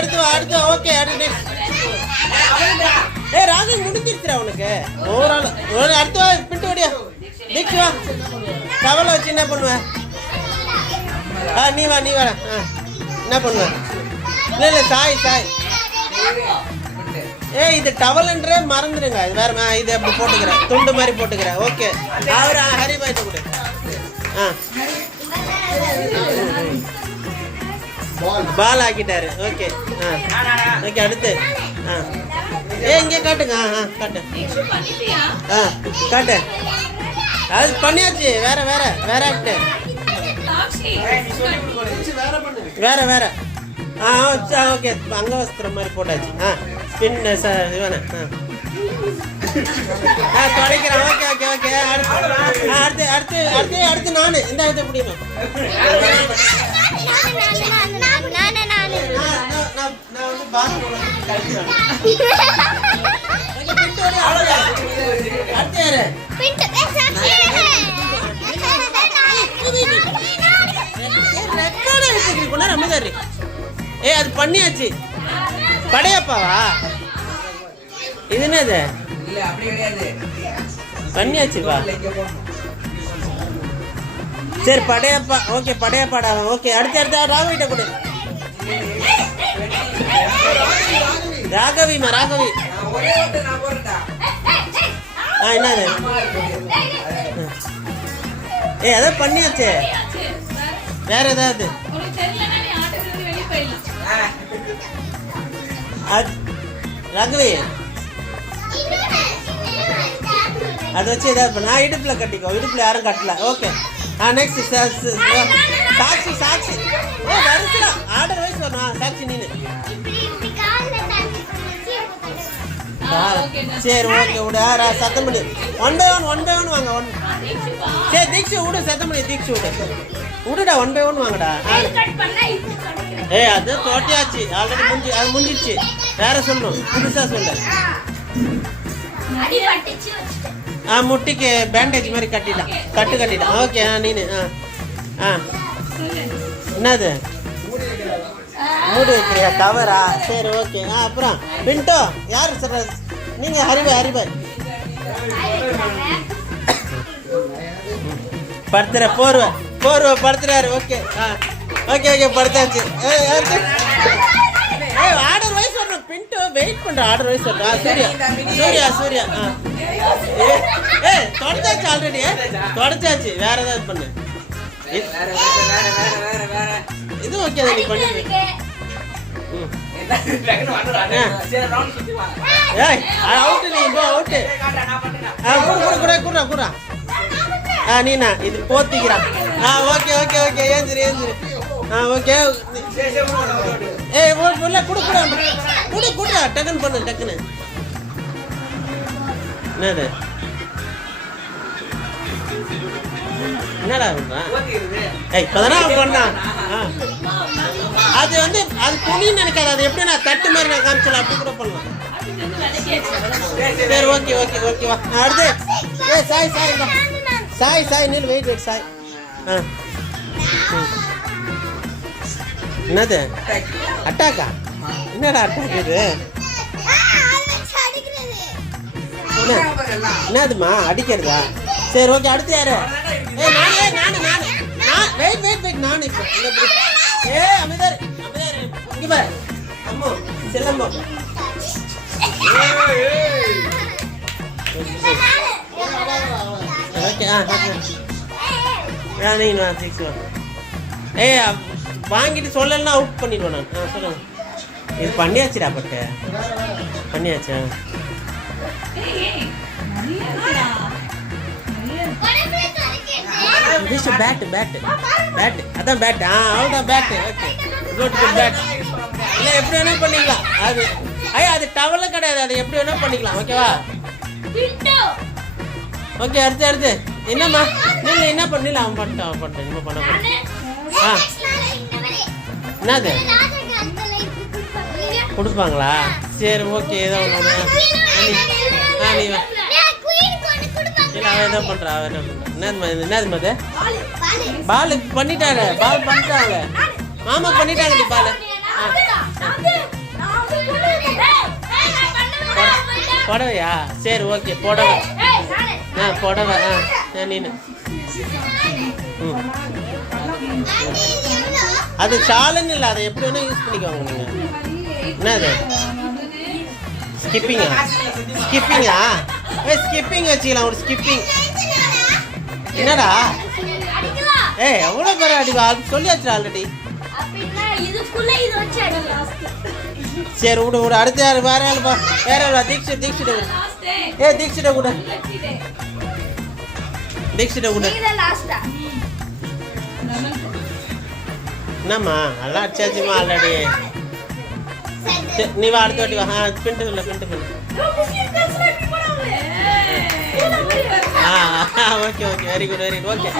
அடுத்து ஓகே அடுத்து ஏ ராகு முடிஞ்சிருச்சுடா உனக்கு ஓவரால் அடுத்து பின்ட்டு ஓடியா தீக்ஷு வா டவலை வச்சு என்ன பண்ணுவேன் நீ வா என்ன பண்ணுவேன் இல்லை சாய் இது டவல்ன்ற மறந்துடுங்க இது வேற இது அப்படி போட்டுக்கிறேன் துண்டு மாதிரி போட்டுக்கிறேன் ஓகே அவர் ஹரிபாய்ட்டு கொடு பால் ஆக்கிட்டாரு ஓகே ஓகே அடுத்து இங்கே காட்டுங்க காட்டு காட்டு அது பண்ணியாச்சு வேற ஆக்டு வேற ஓகே அங்கவஸ்திரம் மாதிரி போட்டாச்சு பின் இவனை தொலைக்கிறேன் ஓகே அடுத்து நானு இந்த இடத்த பிடிக்கணும் அது பண்ணியாச்சு படையப்பாவா இது என்னது பண்ணியாச்சுப்பா சரி படையப்பா ஓகே படையப்பாடா ஓகே அடுத்து ராகவிட்ட கொடு ராகவி என்னது அதான் பண்ணியாச்சே வேற ஏதாவது ராகவி அதை வச்சு ஏதாவது நான் இடுப்புல கட்டிக்கோ இடுப்புல யாரும் கட்டல ஓகே நெக்ஸ்ட் சாட்சி வருஷம் ஆர்டர் வைஸ் வரணும் சாட்சி நீனு சரி ஓகே விடு சத்தம் பண்ணி ஒன் பை ஒன் வாங்க சரி தீக்ஷு விடு சத்தம் பண்ணி தீக்ஷு விடுடா 1 by 1 வாங்கடா அது தோட்டியாச்சு ஆல்ரெடி அது முடிஞ்சிடுச்சு வேற சொல்லணும் புதுசா சொல்லு முட்டிக்கு பேண்டேஜ் மாதிரி கட்டிடலாம் ஓகே நீனு என்னது மூடி வைக்கிறியா கவரா சரி ஓகே அப்புறம் பின்டோ யாரு சொல்ற நீங்க ஹரிபாய் படுத்துற போர்வை படுத்துறாரு ஓகே ஓகே படுத்தாச்சு ஆர்டர் வைஸ் வரணும் பின்ட்டு வெயிட் பண்ற ஆர்டர் வைஸ் வரணும் சூர்யா தொடச்சாச்சு ஆல்ரெடி தொடச்சாச்சு வேற ஏதாவது பண்ணு இது ஓகே நீ பண்ணி அவுட்டு நீ அவுட்டு கூட நீனா இது போத்திக்கிறான் ஓகே ஏஞ்சிரு ஓகே குடுடா டக்குன்னு பண்ணு டக்குன்னு என்னது என்னடா இப்பதான் பண்ணான் அது வந்து அது துணின்னு நினைக்காது அது எப்படி நான் தட்டு மாதிரி நான் காமிச்சல அப்படி கூட பண்ணலாம் சரி ஓகே வா அடுத்து சாய் நீல் வெயிட் சாய் என்னது அட்டாக்கா என்னடா அட்டாக் இது என்னதுமா அடிக்கிறதா சரி ஓகே அடுத்து யாரு வெயிட் நானு இப்போ அமிதார் இங்க பாரு அம்மோ செல்லம்மோ ஓகே வாங்கிட்டு சொல்லலாம் அவுட் பண்ணிடுவேன் நான் சொல்லுங்க இது பண்ணியாச்சுடா பட்டு பண்ணியாச்சா பேட் அதான் பேட் அவ்வளோதான் பேட் ஓகே குட் பேட் இல்லை எப்படி வேணா பண்ணிக்கலாம் அது அது டவலும் கிடையாது அது எப்படி வேணா பண்ணிக்கலாம் ஓகேவா ஓகே அடுத்து என்னம்மா நீங்க என்ன பண்ணல அவன் பண்ணிட்டான் என்ன பண்ண என்னது கொடுப்பாங்களா சரி ஓகே ஏதோ ஒன்று நீ இல்லை அவன் என்ன பண்ணுறா என்னது மது பால் பண்ணிட்டாங்க மாமா பண்ணிட்டாங்க பால் புடவையா? சரி ஓகே புடவை. புடவை நீனு. அது ஷாலுன்னு இல்லை, அதை எப்படி வேணால் யூஸ் பண்ணிக்கோங்க நீங்கள். என்ன அது ஸ்கிப்பிங்கா? ஸ்கிப்பிங் வச்சுக்கலாம். ஒரு ஸ்கிப்பிங். என்னடா எவ்வளோ பேர் அடிவா சொல்லியாச்சு ஆல்ரெடி. சரி விடு. அடுத்த யாரு? வேற யாருப்பா? வேற யாரா? தீக்ஷிட்ட கூட. தீக்ஷிட்ட கூட. என்னம்மா நல்லா அடிச்சாச்சுமா ஆல்ரெடி. நீ வா, அடுத்த வாட்டி வா. பின்ட்டு பண்ணு. Okay very good okay.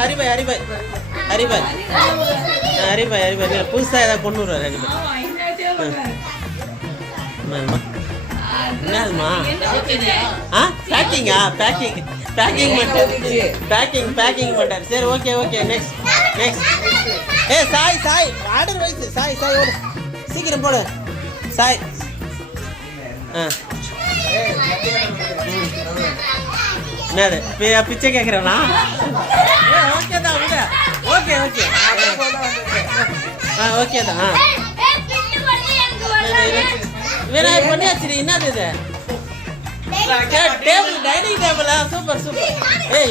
ஹரிபாய் புதுசாக ஏதாவது கொண்டு வருவார் ஹரிபாய். என்னம்மா பேக்கிங் பண்ணுறாரு. சரி okay next. Sai order wise. Sai ஓடு சீக்கிரம் போடு சாய். என்னது பிச்சை கேட்குறேண்ணா? ஓகே தான் விட. ஓகே தான். விநாயகர் பண்ணியாச்சு. என்னது இது? டேபிள், டைனிங் டேபிளா? சூப்பர்.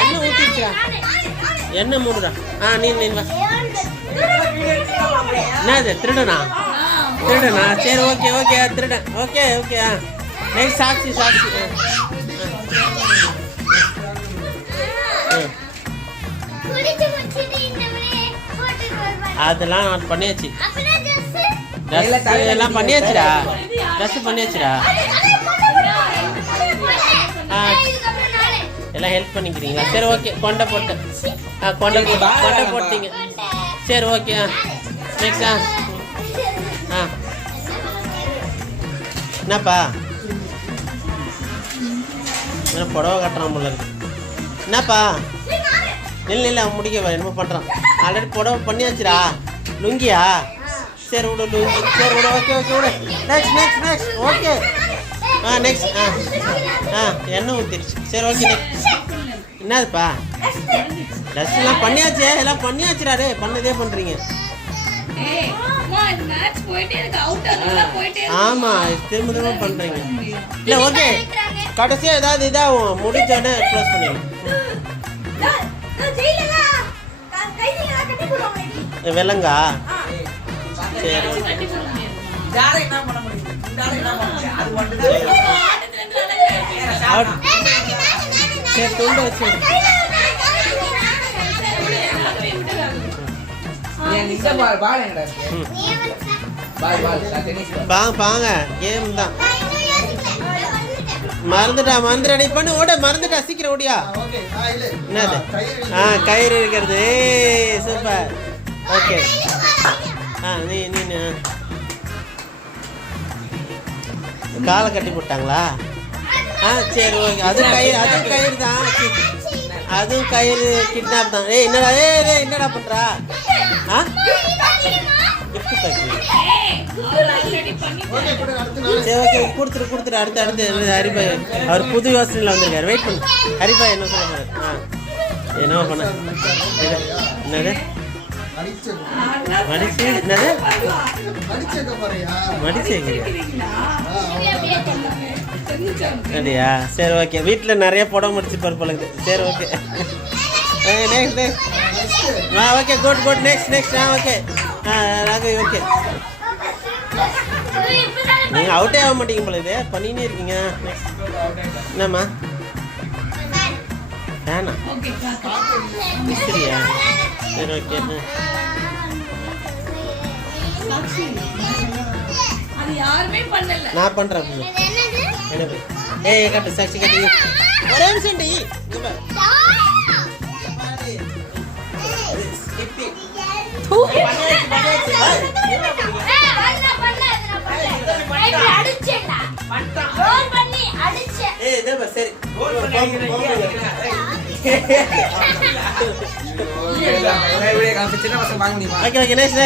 எண்ணெய் ஊற்றிடுச்சா? எண்ணெய் மூடுடா. நீ வா. என்னது திருடனா? சரி ஓகே திருடன். ஓகே நெக்ஸ்ட் சாட்சி. அதெல்லாம் நான் பண்ணியாச்சு. எல்லாம் பண்ணியாச்சுடா. ட்ரெஸ் பண்ணியாச்சுடா. எல்லாம் ஹெல்ப் பண்ணிக்கிறீங்களா? சரி ஓகே. கொண்டை போட்டீங்க. சரி ஓகே. நெக்ஸ்ட். என்னப்பா என்ன புடவை கட்டுறான் போல இருக்கு. என்னப்பா இல்லை முடிக்க என்னமோ பண்ணுறான். ஆல்ரெடி புடவை பண்ணியாச்சுடா. லுங்கியா? சரி விடு லுங்கி. சரி விடு. ஓகே விடு. நெக்ஸ்ட். Okay next. எண்ணெய் ஊற்றிடுச்சு. சரி ஓகே நெக்ஸ்ட். என்னதுப்பா? ட்ரெஸ்லாம் பண்ணியாச்சே. எல்லாம் பண்ணியாச்சுடா. பண்ணதே பண்ணுறீங்க. ஆமா திரும்ப பண்றீங்க. இல்ல ஓகே கடைசியா ஏதாவது இதாகும். முடிச்சோடனே க்ளோஸ் பண்ணிடலாம். வெள்ளங்கா? சரி சரி துண்டு வச்சு வாங்க. கேம் தான். மறந்துட்டா நீ பண்ணு. ஓட மறந்துட்டா. சீக்கிரம் ஓடியா. என்னது? கயிறு இருக்கிறது. சூப்பர். ஓகே நீ காலை கட்டி போட்டாங்களா? சரி ஓகே. அதுவும் கயிறு தான். அதுவும் கயிறு கிட்னாப் தான். என்னடா பண்றா? சரி ஓகே கொடுத்துரு. அடுத்து ஹரிபாய் அவர் புது யோசனையில் வந்திருக்காரு. வெயிட் பண்ணு. ஹரிபாய் என்ன சொல்ல போறாரு? என்ன பண்ண? என்னது அப்படியா? சரி ஓகே. வீட்டில் நிறைய புடவை முடிச்சு பருப்பழுது. சரி okay. Next. Okay good. Next. Okay okay. நீங்கள் அவுட்டே ஆக மாட்டீங்க போல. இது பண்ணினே இருக்கீங்க. என்னம்மா வேணா சரியா? சரி ஓகே. நான் பண்ணுறேன். கட்டு சாட்சி கட்டி. ஒரே நிமிஷம் டி. சரி okay next.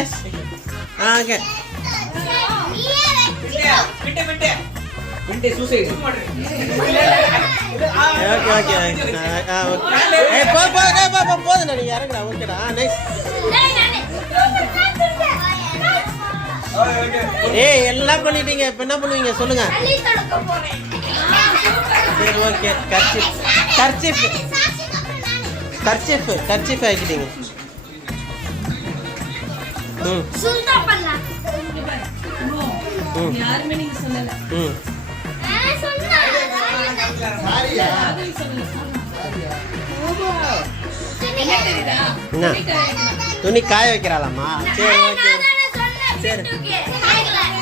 Okay okay okay போதுண்ணா நீங்கள் இறங்குடா ஓகேடா நெக்ஸ்ட் ஏய் எல்லாம் பண்ணிட்டீங்க இப்போ என்ன பண்ணுவீங்க சொல்லுங்க சரி ஓகே கர்ச்சீஃப் ஆக்கிட்டீங்க ம் துணி காய வைக்கிறாளாமா சரி ஓகே சரி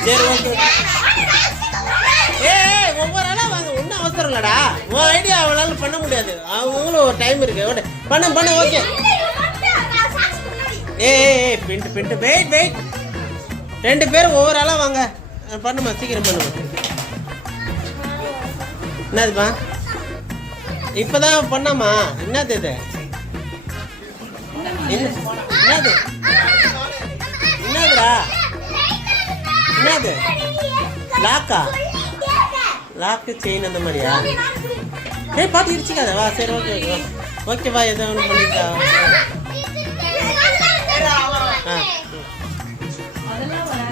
சரி ஓகே ஒவ்வொரு ஆளாக வாங்க ஒன்றும் அவசரம் இல்லடா உன் ஐடியா அவளால பண்ண முடியாது அவங்களும் ஒரு டைம் இருக்கு பண்ணு ஓகே பின்ட்டு வெயிட் 2 பேரும் ஒவ்வொரு ஆளாக வாங்க பண்ணுமா சீக்கிரம் பண்ணுமா என்னதுப்பா இப்போதான் பண்ணாமா என்னது இது என்னதுடா என்னது லாக்கு செயின் அந்த மாதிரியா பார்த்து இடிச்சிக்காத வா சரி ஓகேவா எதோ ஒன்று பண்ணிட்டா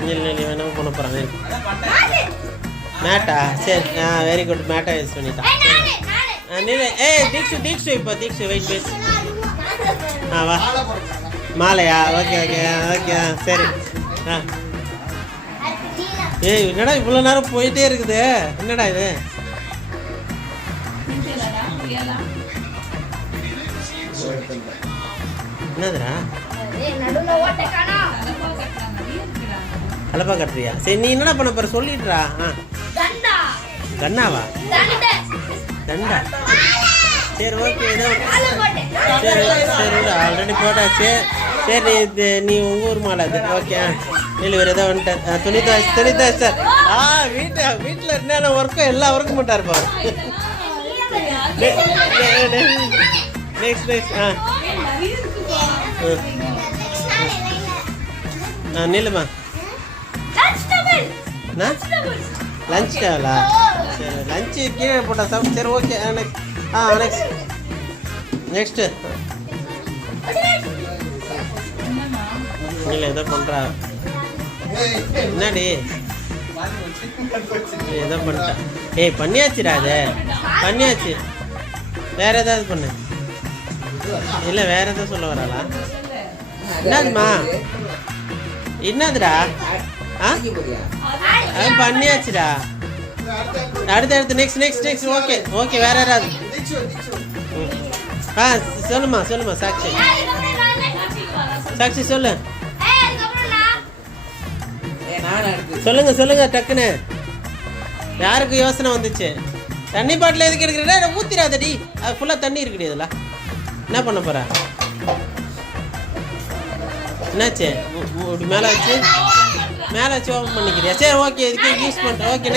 இல்லை நீ வேணாம் பண்ண போகிறேன் மேட்டா சரி வெரி குட் மேட்டா யூஸ் பண்ணிட்டான் தீக்ஷு இப்போ வெயிட் வா மாலையா ஓகே சரி என்னடா இவ்வளோ நேரம் போயிட்டே இருக்குது என்னடா இது என்னதுடா கலப்பா கட்டுறியா சரி நீ என்னடா பண்ண போற சொல்லிடுறா கண்ணாவா தண்டா சரி ஓகே சரி ஆல்ரெடி போட்டாச்சு சரி நீ உங்கள் ஊர் மாலை அது ஓகே டெலிவரி ஏதோ வந்துட்டார் துணி சார் வீட்டில் என்னென்ன ஒர்க்கோ எல்லா ஒர்க்கும் பண்ணிட்டார் பாரு நெக்ஸ்ட் நில்லுமா லஞ்ச் டேவலா சரி லஞ்சு கீழே போட்டா சாப்பிட்டு சரி ஓகே நெக்ஸ்ட்டு இல்லை ஏதோ பண்ணுறா என்னடி ஏதோ பண்ணிட்டா பண்ணியாச்சுடா அது பண்ணியாச்சு வேற ஏதாவது பண்ணு இல்லை வேற எதாவது சொல்ல வராளா என்னதுமா என்னதுடா பண்ணியாச்சுடா அடுத்து நெக்ஸ்ட் ஓகே வேற யாராவது சொல்லுமா சாட்சி சொல்லு சொல்லுங்க டக்குன்னு யாருக்கு யோசனை வந்துச்சு தண்ணி பாட்டில் எதுக்கு எடுக்கிறீங்களா ஊத்திராதடி அது ஃபுல்லாக தண்ணி இருக்குடி இதில் என்ன பண்ண போற என்னாச்சு இப்படி மேலே வச்சு ஓப்பன் பண்ணிக்கிறியா சரி ஓகே இதுக்கு யூஸ் பண்ணுறேன் ஓகே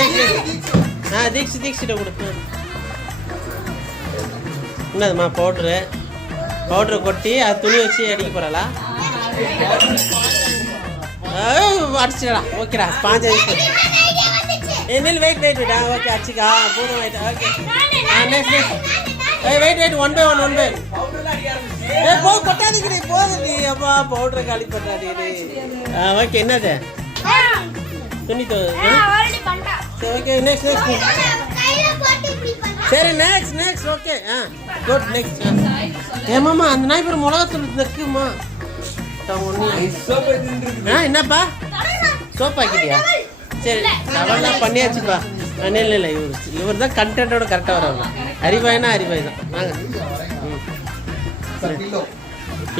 நெக்ஸ்ட் தீக்ஷிட்ட கொடுப்பேன் என்னதுமா பவுட்ரு கொட்டி அது துணி வச்சு அடிக்க போகிறாளா அடிச்சிடா ஓகேடா ஸ்பாஞ்சை யூஸ் பண்ணி நெல் வெயிட்டா ஓகே அடிச்சிக்கா போதும் ஓகே நெக்ஸ்ட் வெயிட் 1 by 1 கொட்டாதிக்கிறீ போதுடி அப்பா பவுடரை காலி பண்ணாடி ஓகே என்னது துணி சரி ஓகே நெக்ஸ்ட் சரி நெக்ஸ்ட் ஓகே குட் நெக்ஸ்ட் ஏமாம்மா அந்த நாய் பேர் மிளகாத்தூள் இருக்குமா என்னப்பா சோப் ஆக்கிட்டியா சரி அவெல்லாம் பண்ணியாச்சுப்பா இல்லை இவர் தான் கண்டென்ட்டோட கரெக்டாக வரவங்க ஹரிபாய் தான் வாங்க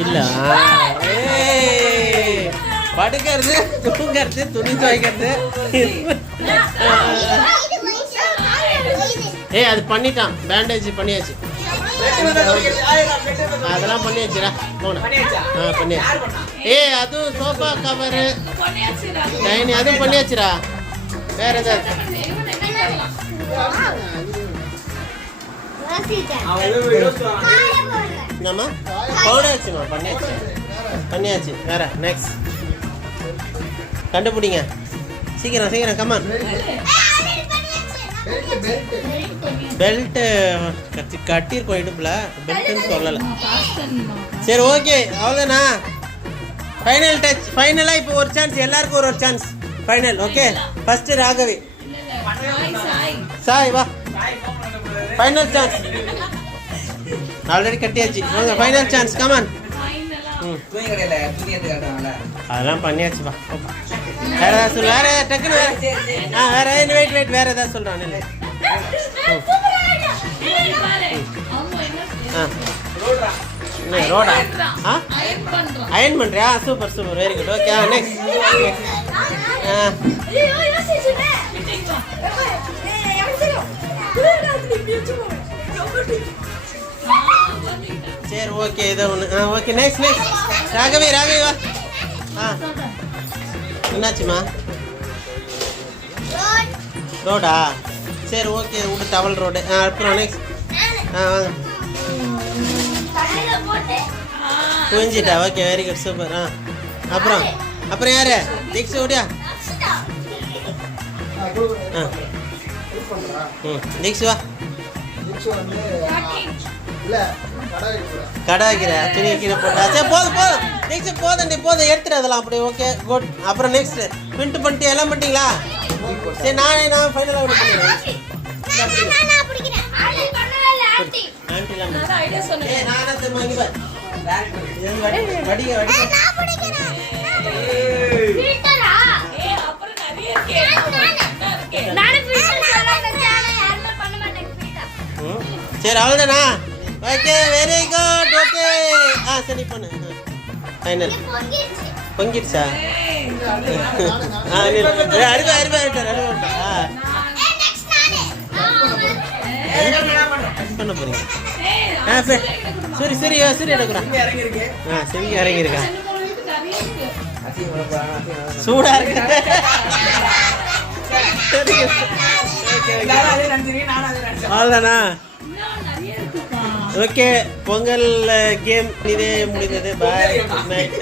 இல்லை படுக்கிறது தூங்கிறது துணி துவைக்கிறது அது பண்ணிட்டான் பேண்டேஜ் பண்ணியாச்சு அதெல்லாம் பண்ணியாச்சுடா பண்ணியாச்சு அதுவும் சோஃபா கவரு டைனி அதுவும் பண்ணியாச்சுடா வேற ஏதாவது என்னம்மா பவுடாச்சுமா பண்ணியாச்சு வேற நெக்ஸ்ட் கண்டுபிடிங்க சீக்கிரம் கமான் பெல்ட்டு கட்டியிருக்கோம் இடுப்பில், பெல்ட்டுன்னு சொல்லலை. சரி ஓகே, அவ்வளோதானா? Final touch. ஃபைனலாக இப்போ ஒரு சான்ஸ், எல்லாருக்கும் ஒரு chance. Final. Okay, first Raghavi. Sai வா, ஃபைனல் சான்ஸ். ஆல்ரெடி கட்டியாச்சு. வாங்க, ஃபைனல் சான்ஸ், கமான். அதெல்லாம் பண்ணியாச்சு. வா, வேற ஏதாவது சொல்லு. வேற ஏதாவது டக்குன்னு வேற வெயிட் வேற ஏதாவது சொல்கிறான். இல்லை ரோடா? அயன் பண்ணுறியா? Super super, very good. Okay, next. சரி ஓகே, ஏதோ ஒன்று. Okay, next. ராகவி வா. என்னாச்சுமா? ரோடா? சரி ஓகே, விடு, டவல் ரோடு. அப்புறம் நெக்ஸ்ட். வாங்க. புரிஞ்சிட்டா? Okay, very good, super. அப்புறம் யாரு? நெக்ஸ்ட் ஓடியா? நெக்ஸ்ட் வா. கடை வைக்கிற துணி கீழே போட்டா? சரி போதும். நெக்ஸ்ட் போதும் எடுத்துட்டு அதெல்லாம். அப்படி ஓகே, குட். அப்புறம் நெக்ஸ்ட் பிரிண்ட் பண்ணிட்டு எல்லாம் பண்ணிட்டீங்களா? சரி, நான் ஃபைனலாக விட பண்ணிடுறேன். சரி அவ்வளோதானா? Okay, very good. ஓகே, சரி பண்ணு. ஃபைனல். பொங்கிடுச்சா? பண்ண போறீங்க? சரி எடுக்கிறேன். சரி இறங்கியிருக்கா? சூடா இருக்கு. அவ்வளோதானா? ஓகே, பொங்கல் கேம் இதே முடிந்தது. பாய், குட் நைட்.